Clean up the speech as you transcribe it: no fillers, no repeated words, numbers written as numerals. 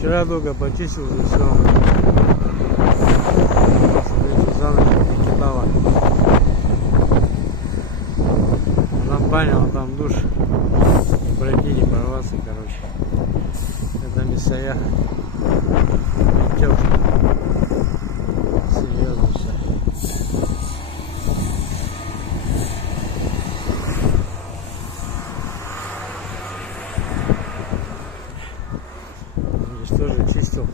Вчера долго почистил, уже все. Смотрите, за ночь покидала. Она баня, а там душ. Не пройти, не порваться, короче. Это мясоя. Девушка. Серьезно все. Здесь тоже чистил.